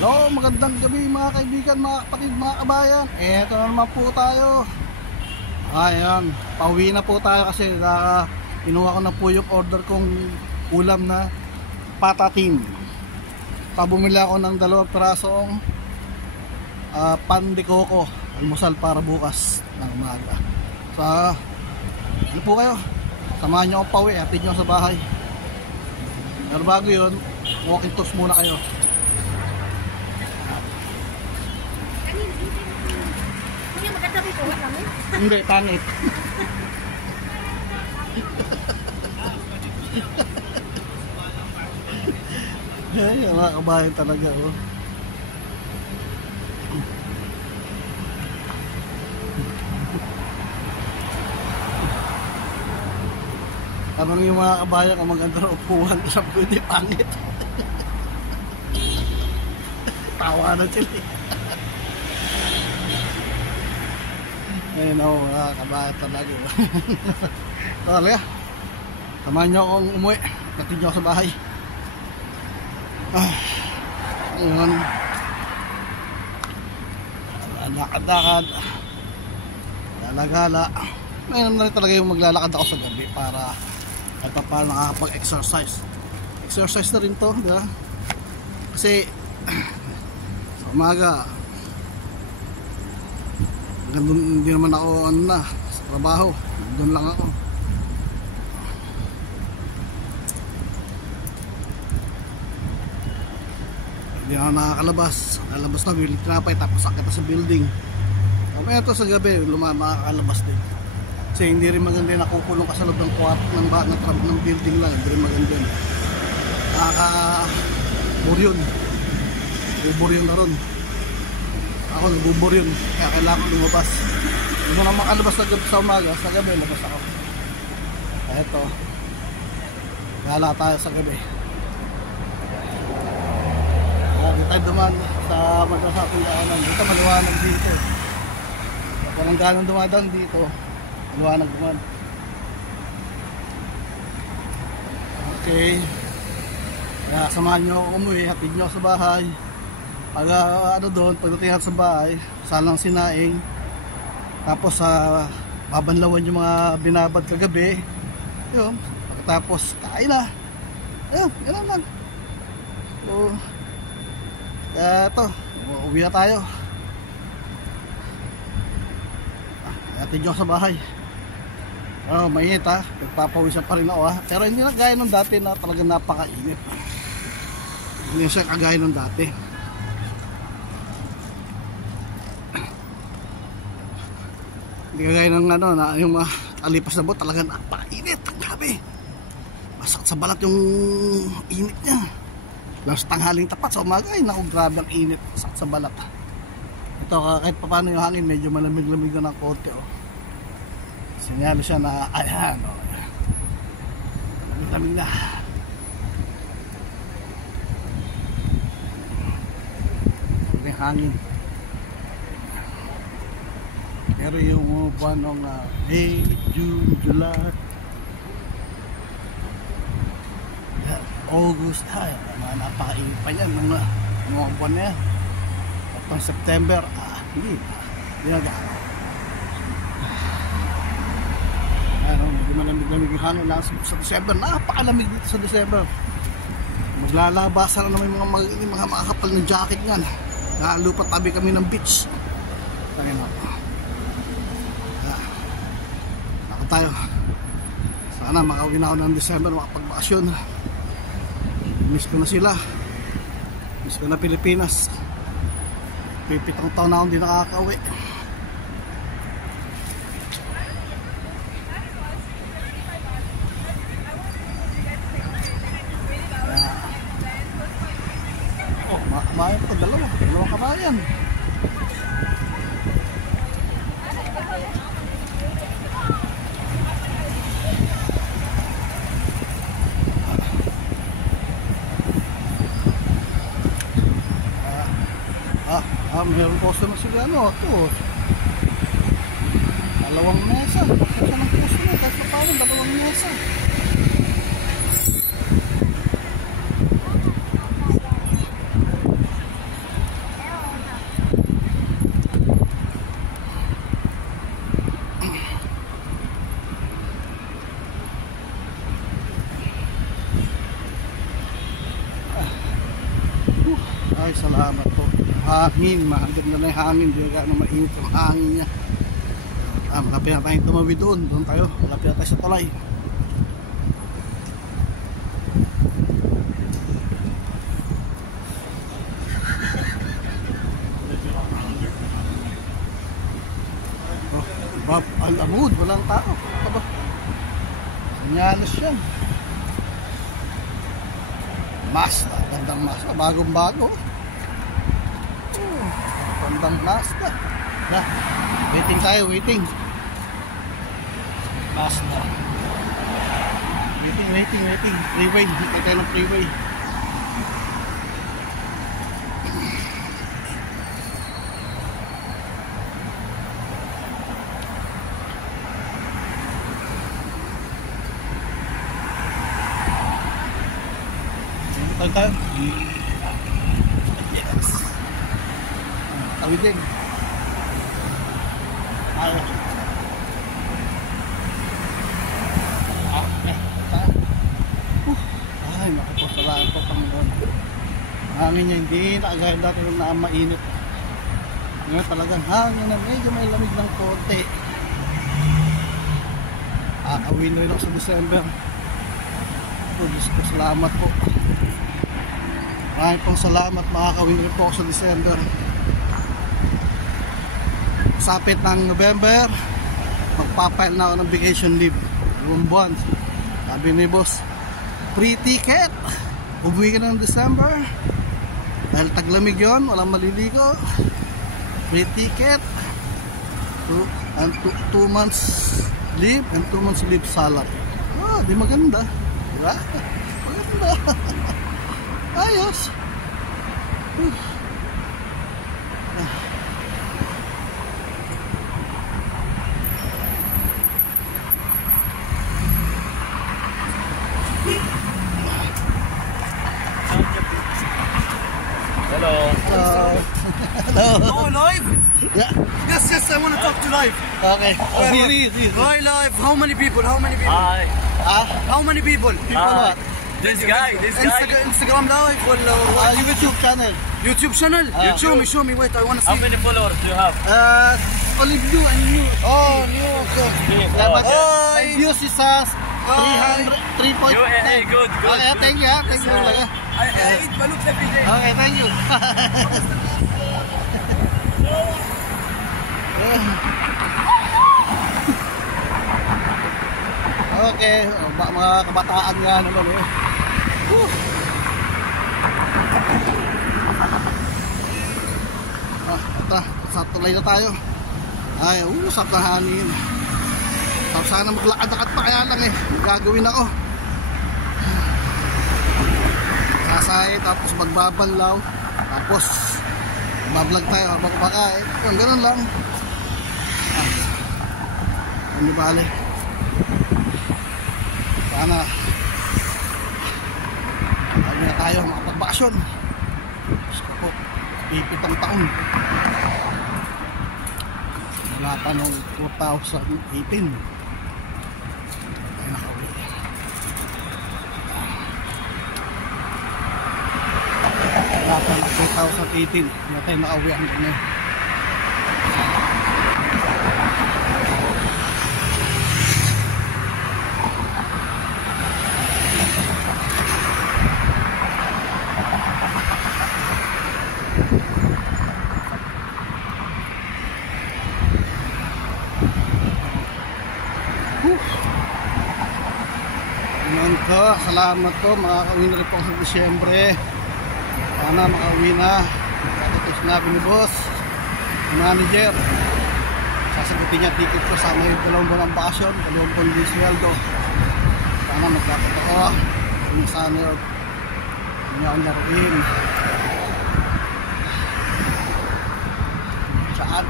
Hello, magandang gabi mga kaibigan, mga kapatid, mga kabayan. Eto na naman po tayo. Ayan, pauwi na po tayo kasi kinuha ko na po yung order kong ulam na patatin. Pabumili ako ng 2 pirasong pan de coco, almusal para bukas ng umaga. So, ano po kayo? Samahan nyo akong pauwi, hatid nyo sa bahay. Pero bago yun, walking tours muna kayo. Hindi, tanit. Ay, mga kabayan talaga, oh. Tanong yung mga kabayan kung maganda na upuan, sabi ko hindi pangit. Tawa na sila. Ayun ako, mga kabayan talaga. So, talaga, samahan nyo akong umuwi, katid nyo ako sa bahay. Ayun, lakad-lakad, lalagala. Ngayon na rin talaga yung maglalakad ako sa gabi para at paano nakakapag-exercise. Exercise na rin to, diba? Kasi sa umaga hindi naman ako sa trabaho, doon lang ako. Hindi ako nakakalabas. Lalabas na, bili tinapay tapos sakit sa building. Kaya ito sa gabi makakalabas din. Kasi hindi rin maganda yung nakukulong ka sa loob ng kwarto ng building lang. Hindi rin maganda yun. Nakaka-buryon. Buburyon na ron. Ako nagbuburyon. Kaya kailangan ko lumabas. Hindi mo na makalabas sa umaga. Sa gabi, labas ako. Kaya ito. Gala tayo sa gabi. Hindi tayo duman sa madrasakong daanan. Dito maliwanag dito. Walang ganang dumadaan dito. Maliwanag duman. Okay. Kaya samahan nyo ako umuwi. Hatid nyo sa bahay. Pag pagdating sa bahay, salang sinaing. Tapos babanlawan yung mga binabad kagabi. Yun. Pagkatapos kain na. Ayun, yun lang. So, eto, uwi na tayo. Hatid nyo sa bahay. Mainit ha. Nagpapawisan pa rin ako ha. Pero hindi na gaya nung dati na talagang napakainit. Hindi siya kagaya nung dati. Hindi kagaya ng na yung mga alipas na buwan talagang napakainit. Grabe. Masakit sa balat yung init niya. Lang sa tanghaling tapat sa umaga ay naku, grabe ang init. Sakit sa balat. Ito kahit pa paano yung hangin medyo malamig-lamig na ng konti oh. Sinyalo siya na ayan oh. Malamig na. May hangin. Pero yung buwan ng May, June, July, August, ay, napakainit pa yan ng mga buwan na yan. At pang September, hindi na gano'n. Ano, hindi malamig-lamig yung hangin lang sa December. Napakalamig dito sa December. Maglalabasan na naman yung mga makakapal ng jacket nga. Lalo pa tabi kami ng beach. Tangin na. Lakad tayo. Sana makauwi na ako ng December, makapagbakasyon. Miss ko na sila. Miss ko na Pilipinas. 7 taon na akong hindi nakakauwi. Mga kamayan po, dalawang kamayan. Meron customer sila ito. Dalawang mesa. Kasi ng customer, kasi parang dalawang mesa. Ay, salamat po. Hangin, maganda na yung hangin. Hindi na gano'ng mainit yung hangin niya. Malapit na tayong tumawid doon. Doon tayo, malapit na tayo sa tulay. Ang amod, walang tao. Sanyanos yan. Mazda, gandang Mazda, bagong bago. Gandang Mazda. Waiting tayo, waiting. Mazda. Waiting. Freeway, hindi tayo ng freeway. Tayo. Yes. Tawidin. Ayos. Ay, makapasalaan po Panginoon. Hangin niya, hindi nakagaya dati nung mainit. Ngayon talagang hangin na medyo may lamig ng konti. Awin ako sa December. Diyos ko, salamat po. Maraming pong salamat, makakawin rin po ako sa December. Sapit ng November, magpapile na ako ng vacation leave. 2 buwan. Sabi ni boss, free ticket. Umuwi ka ng December. Dahil taglamig yun, walang maliligo. Free ticket. 2 months leave and 2 months leave salary. Di maganda. Diba? Maganda. Ayos. Hello. Oh, live? Yeah. Yes, I want to talk to live. Okay. Hi, live. How many people? Hi. How many people? Hi. This guy. Instagram live or YouTube channel. YouTube channel? Show me. Wait, I want to How see. many followers do you have? Only view and new. Oh, new. Yeah, but Hi. views is 300, 3.9. Good. Okay, thank you. Thank you talaga. I eat balut every day. Okay, thank you. Okay, mga kabataan nga naman eh. Sa tulay na tayo. Ay, usap na hangin. Sana maglakad-lakad pa kaya lang eh. Gagawin ako. Sasay, tapos magbabanlaw. Tapos bablog tayo habang kumakain. Yung ganun lang. Hindi bale. Sana hindi na tayo makapagbakasyon. Gusto po, 7 taon. Wala pa noong 2018. Tayo nakauwi. Wala pa noong 2018. Wala tayo nakauwi ang ganyan. Salamat po, makakauwi na rin po sa Disyembre. Sana makauwi na. Ito sinabi ni boss, manager, sasagutin niya ticket ko sa may 2 buwan ng bakasyon, 2 buwan di sweldo. Sana magkakot ako. Sana hindi akong laruin. Saan?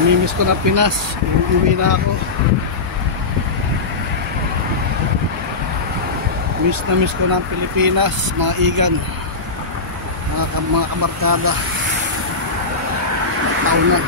Namimiss ko na Pinas. Uwi na ako. Miss ko na Pilipinas, mga igan, mga kabarkada. Taon na.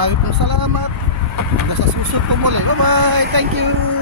Marami pong salamat. Hanggang sa susunod po muli. Bye-bye. Thank you.